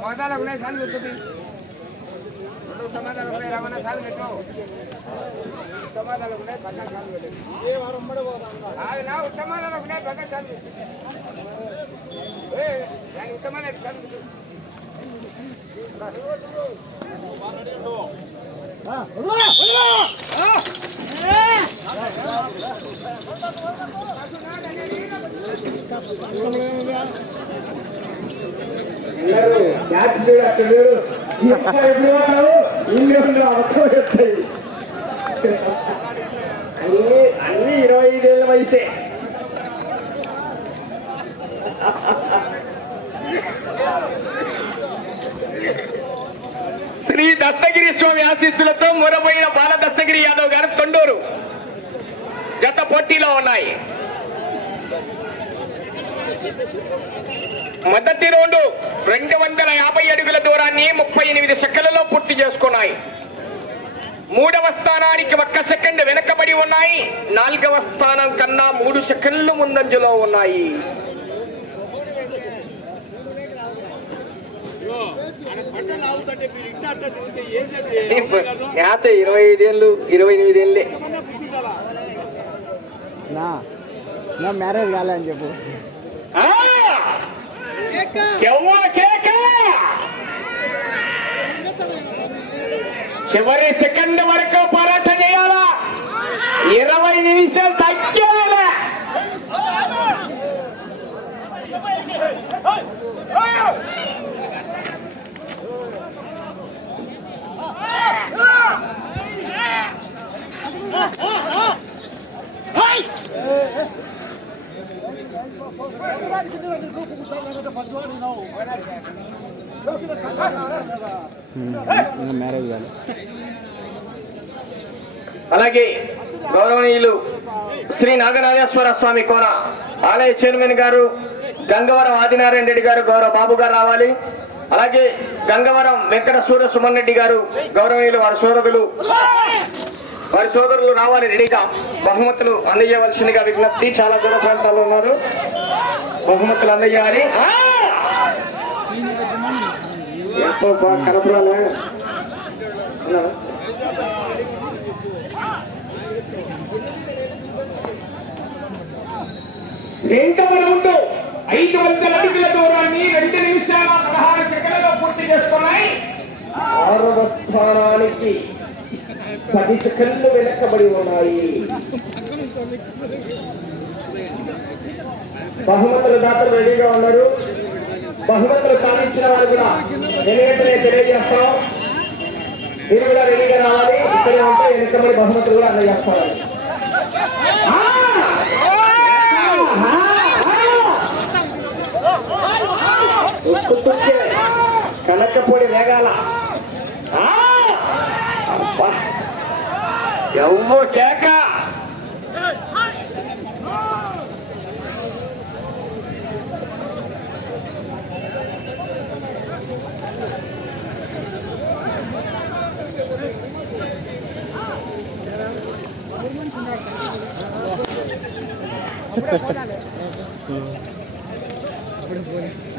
మొదలు ఉన్నాయి సార్లు పెట్టుకుంది రెండు సమాధానం ఉన్నాయి రమణ సార్లు పెట్టు సమాధానం ఉన్నాయి పక్కన సార్లు పెట్టు అది నా సమాధానం ఉన్నాయి పక్కన సార్లు పెట్టు ఏ, దాని ఉత్తమాలు ఎట్టు సార్లు పెట్టు క్యాచ్ లేదు అక్కడ అన్ని అన్ని ఇరవై ఐదేళ్ళ వయసే శ్రీ దత్తగిరి స్వామి ఆశీస్సులతో మురబోయిన బాల దత్తగిరి యాదవ్ గారు తొండూరు. జత పోటీలో ఉన్నాయి. మొదటి రౌండ్ రెండు వందల యాభై అడుగుల దూరాన్ని ముప్పై ఎనిమిది సెకండ్లలో పూర్తి చేసుకున్నాయి. మూడవ స్థానానికి ఒక్క సెకండ్ వెనకబడి ఉన్నాయి. నాలుగవ స్థానం కన్నా మూడు సెకండ్లు ముందంజలో ఉన్నాయి. ఇరవై ఐదేళ్ళు ఇరవై ఎనిమిదేళ్ళే నా మ్యారేజ్ కాలే అని చెప్పు. ఎవ్వ కేక! చివరి సెకండ్ వరకు పోరాటం చేయాలా? ఇరవై నిమిషాలు తగ్గాలి? ఇంకా మ్యారేజ్ అలాగే గౌరవనీయులు శ్రీ నాగనాథేశ్వర స్వామి కోన ఆలయ చైర్మన్ గారు గంగవరం ఆదినారాయణ రెడ్డి గారు గౌరవ బాబు గారు రావాలి. అలాగే గంగవరం వెంకట సూర్య సుమన్ రెడ్డి గారు గౌరవనీయులు వారి సోదరులు. వారి సోదరులు రావాలి రెడీగా. బహుమతులు అందజేయవలసిందిగా విజ్ఞప్తి. చాలా దూర ప్రాంతాల్లో ఉన్నారు. బహుమతులు అందజేయాలి. కనపడాలా హలో. రెండవ రౌండ్ ఐదు వందల అడుగుల దూరాన్ని రెండు నిమిషాల పదహారు సెకండ్లలో పూర్తి చేసుకున్నాయి. ఆరవ స్థానానికి పది సెకండ్లు వెనకబడి ఉన్నాయి. బహుమతుల దాతలు రెడీగా ఉన్నారు. బహుమతులు సాధించిన వారు కూడా వెనుకనే తెలియజేస్తాం. మీరు కూడా రెడీగా రావాలి. ఇక్కడే ఉంటే వెనుకబడి బహుమతులు కూడా అందజేస్తారు. ఉక్కుతుంటే కనకపొడి వేగాల ఎవో కేకా!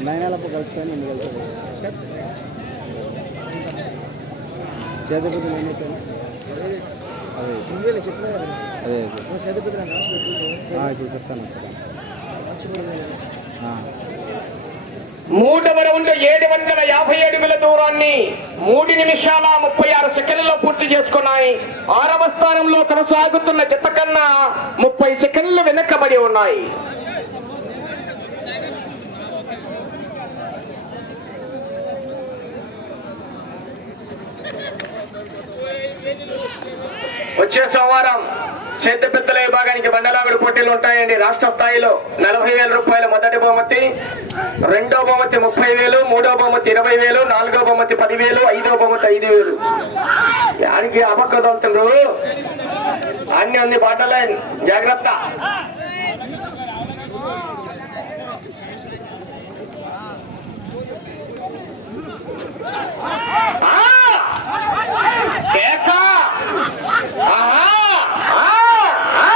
నైనాలపు కలుపుకొని నిన్ను కలుపుతుంది చేతపతి అదే అదే అదే ఇప్పుడు చెప్తాను. మూడవ రౌండ్ ఏడు వందల యాభై అడుగుల దూరాన్ని మూడు నిమిషాల ముప్పై ఆరు సెకండ్లలో పూర్తి చేసుకున్నాయి. ఆరవ స్థానంలో కొనసాగుతున్న జత కన్నా ముప్పై సెకండ్లు వెనకబడి ఉన్నాయి. వచ్చే సోమవారం చేత పెద్దల విభాగానికి బండలాగుడు పోటీలు ఉంటాయండి. రాష్ట్ర స్థాయిలో నలభై వేల రూపాయల మొదటి బహుమతి రెండో బహుమతి ముప్పై వేలు మూడో బహుమతి ఇరవై వేలు నాలుగో బహుమతి పదివేలు ఐదో బహుమతి ఐదు వేలు. దానికి అపక్కదవుతుండ్రు అన్ని అన్ని పాటలే జాగ్రత్త ఆ! కేక! ఆహా! ఆ! ఆ!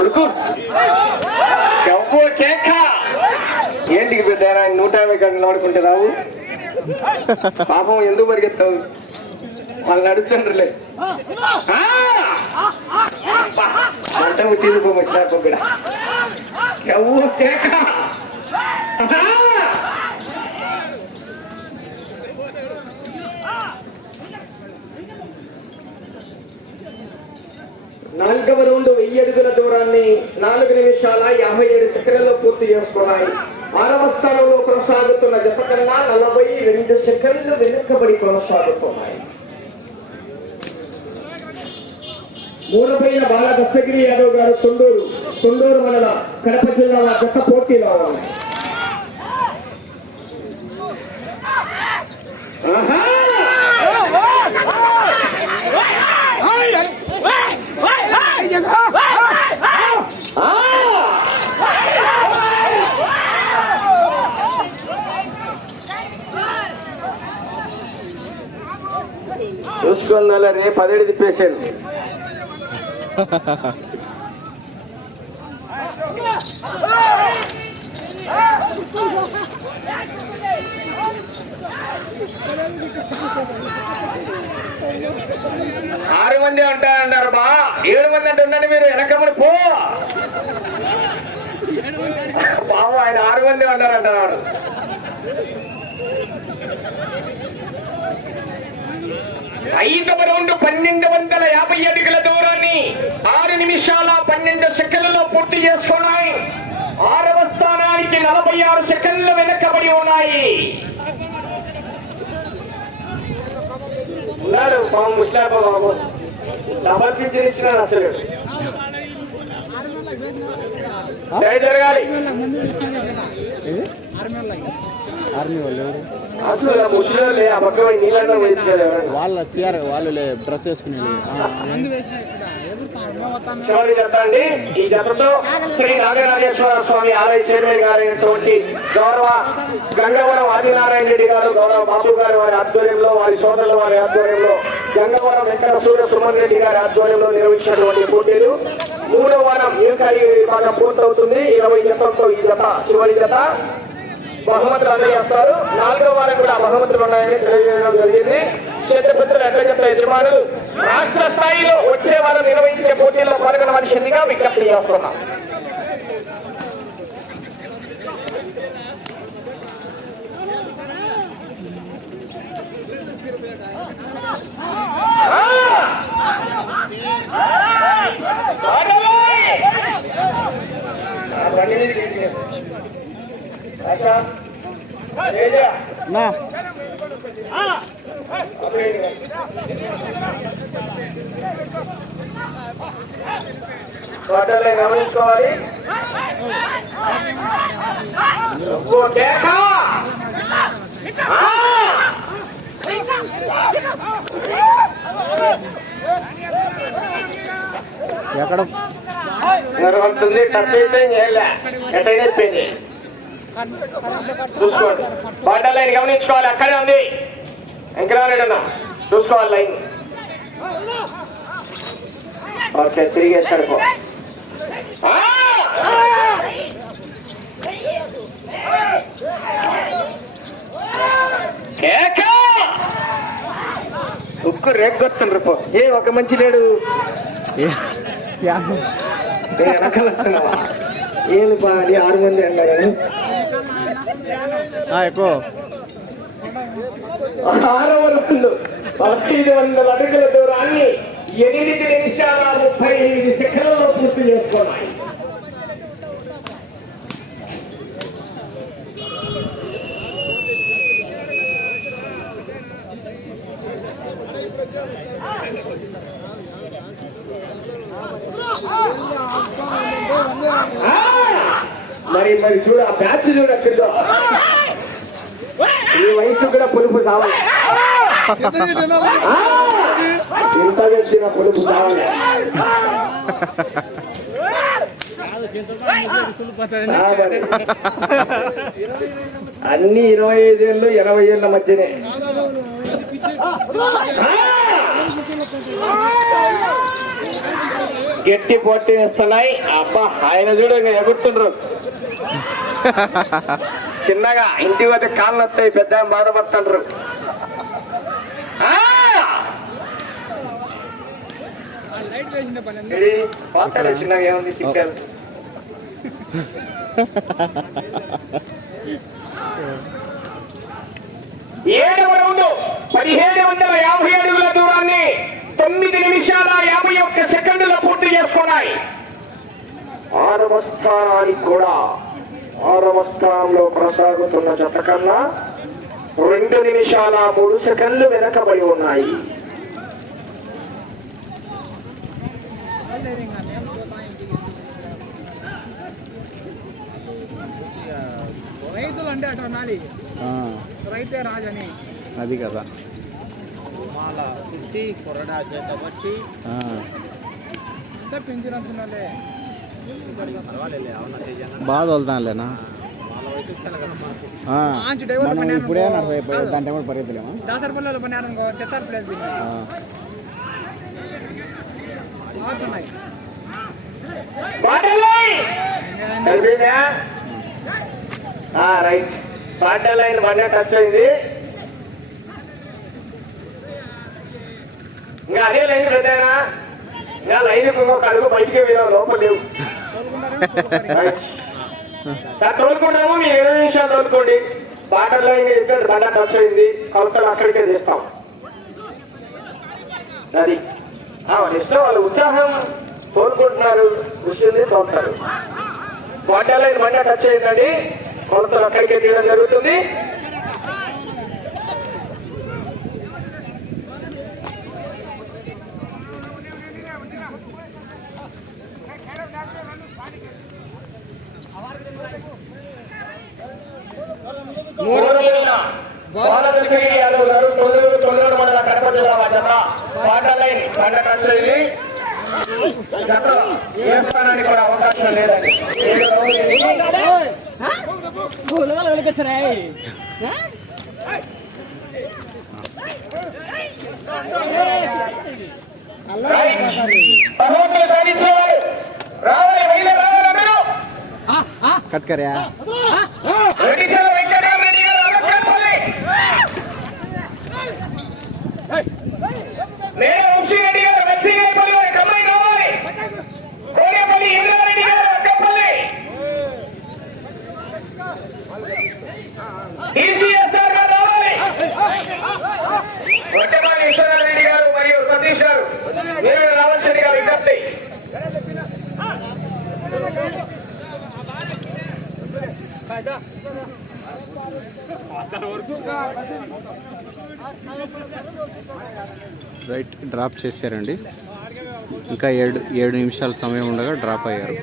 ఉరుకు అబ్బో కేక ఏంటికి పెద్ద ఆయన నూట యాభై రావు. పాపం ఎందుకు పరిగెత్తావు? వాళ్ళు నడుచుండ్రులే పంట తీసుకోమొచ్చినా కొబ్బిడ. ఎవరు కేక. నాలుగవ రౌండ్ వెయ్యి అడుగుల దూరాన్ని నాలుగు నిమిషాల యాభై ఏడు సెకండ్లలో పూర్తి చేసుకున్నాయి. ఆరవ స్థానంలో కొనసాగుతున్న జత కన్నా నలభై రెండు సెకండ్లు వెనుకబడి కొనసాగుతున్నాయి. మూలపైన బాల దత్తగిరి యాదవ్ గారు తొండూరు తొండూరు మండల కడప జిల్లాల జత పోటీలో ఉన్నాయి. చూసుకుందా పదిహేడు పదేడు తిప్పేశాను ఆరు మంది అంటారన్నారు బా. ఏడు మంది అంటే ఉండండి మీరు వెనకమ్మడి పో. బాబు ఆయన ఆరు మంది అంటారంటున్నాడు ఐదవ రౌండ్ పన్నెండు వందల యాభై అడుగుల దూరాన్ని ఆరు నిమిషాల పన్నెండు సెకండ్లలో పూర్తి చేసుకున్నాయి. ఆరవ స్థానానికి నలభై ఆరు సెకండ్లు వెనకబడి ఉన్నాయి. ఉన్నాడు పాము బాబు. డబల్ పింఛన్ ఇచ్చినాడు అసలు. జరగాలి. ఆర్మీ వాళ్ళు వాళ్ళ వచ్చారు వాళ్ళు డ్రెస్ వేసుకుని చివరి జత అండి? ఈ జతతో శ్రీ నాగరాజేశ్వర స్వామి ఆలయ చైర్మన్ గారైనటువంటి గౌరవ గంగవరం ఆదినారాయణ రెడ్డి గారు గౌరవ బాబు గారు వారి ఆధ్వర్యంలో వారి సోదరుల వారి ఆధ్వర్యంలో గంగవరం వెంకట సూర్య సుమన్ రెడ్డి గారి ఆధ్వర్యంలో నిర్వహించినటువంటి పోటీలు. మూడవ వారం ఏకాయి విభాగం పూర్తవుతుంది. ఇరవై జతలతో ఈ జత చివరి జత. బహుమతులు అందజేస్తారు నాలుగో వారం కూడా బహుమతులు ఉన్నాయని తెలియజేయడం జరిగింది. క్షేత్రపుత్రులు ఎట్ల యజమానులు రాష్ట్ర స్థాయిలో వచ్చే వారం నిర్వహించే పోటీల్లో పాల్గొనవలసిందిగా విజ్ఞప్తి చేస్తున్నాం. గమనించుకోవాలి! ఎక్కడ? జరుగుతుంది టచ్ అయితే చేయలే ఎటైనా అయిపోయింది చూసుకోండి. బాటల్ లైన్ గమనించుకోవాలి అక్కడే ఉంది. వెంకరారెడ్డి చూసుకోవాలి లైన్. ఓకే తిరిగేస్తాడు పో! ఉక్కు రేగొస్తుండ్రు పో. ఏ ఒక మంచి లేడు. ఏ- యా- నేను వెనకాల వస్తున్నావా? ఏంది బా అది ఆరు మంది అన్నారు. ఆ, ఎక్కువ. ఆరవ వందల అడుగుల దూరాన్ని ఎనిమిది నిమిషాల ముప్పై ఎనిమిది సెకండ్లలో పూర్తి చేసుకున్నాయి! మరి మరి చూడు ఆ బ్యాచ్ చూడు అక్కడ ఈ వయసు కూడా పులుపు సావాలి! ఇంత వచ్చిన అన్ని ఇరవై ఐదేళ్ళు ఇరవై ఏళ్ళ మధ్యనే. గట్టి పోటీ వేస్తున్నాయి. అబ్బా ఆయన చూడు ఇంకా ఎగురుతుండ్రు. చిన్నగా ఇంటి వద్ద కాళ్ళు వస్తాయి పెద్ద బాధపడుతుండ్రు. ఏడవ రౌండ్ పదిహేడు వందల యాభై అడుగుల దూరాన్ని తొమ్మిది నిమిషాల యాభై ఒక్క సెకండ్ల పూర్తి చేసుకున్నాయి. ఆరవ స్థానానికి కూడా ఆరవ స్థానంలో కొనసాగుతున్న జత కన్నా రెండు నిమిషాల మూడు సెకండ్లు వెనకబడి ఉన్నాయి. అంటే అట్లా నాలి ఆ, రైతే రాజని. అది కదా. మాల చుట్టి కొరడా చేత మనకు ఆ, మంచి డ్రైవర్ మనం ఇప్పుడే అనుకో. నడిపోయి దాంట్లో కూడా పరిగెత్తలేమా? దాసరపల్లిలో తెచ్చారు ప్లేస్ ఆ, బాగున్నాయి రైట్. పాట లైన్ బండి టచ్ అయింది. ఇంకా అదే లైన్ పెద్దనా ఇంకా లైన్ ఇంకొక అడుగు బయటికి వెళ్ళాం లోపల లేవు. తోలుకుంటాము మీరు ఇరవై నిమిషాలు తోలుకోండి. బాటర్ లైన్ ఇక్కడ బండ టచ్ అయింది. కొలతలు అక్కడికే తీస్తాం. అది నెక్స్ట్ ఇష్టం వాళ్ళు ఉత్సాహం కోరుకుంటున్నారు కృషి తోలుతారు. బాటర్ లైన్ బండ టచ్ అయిందండి. కొలతలు అక్కడికే తీయడం జరుగుతుంది. కూడా అవకాశం లేదండి కట్ కరే ఎన్ని? భగవంతుడు సాధించేవారు రావాలి వైద్య రావాలి అందరూ కట్కర్యా రెడ్డిచల వెంకటరామరెడ్డి గారు అలక్కపల్లి. మేడ వంశీరెడ్డి గారు వెంకటరామరెడ్డి గారి అమ్మాయి కావాలి కోడేపల్లి ఇంద్రారెడ్డి గారు అక్కపల్లి ఈసీఎస్ఆర్ గారు రావాలి వట్టపాటి ఈశ్వరరెడ్డి గారు మరియు సతీష్ గారు వీర రామచంద్ర గారు విజ్ఞప్తి రైట్ డ్రాప్ చేశారండి. ఇంకా ఏడు ఏడు నిమిషాల సమయం ఉండగా డ్రాప్ అయ్యారు.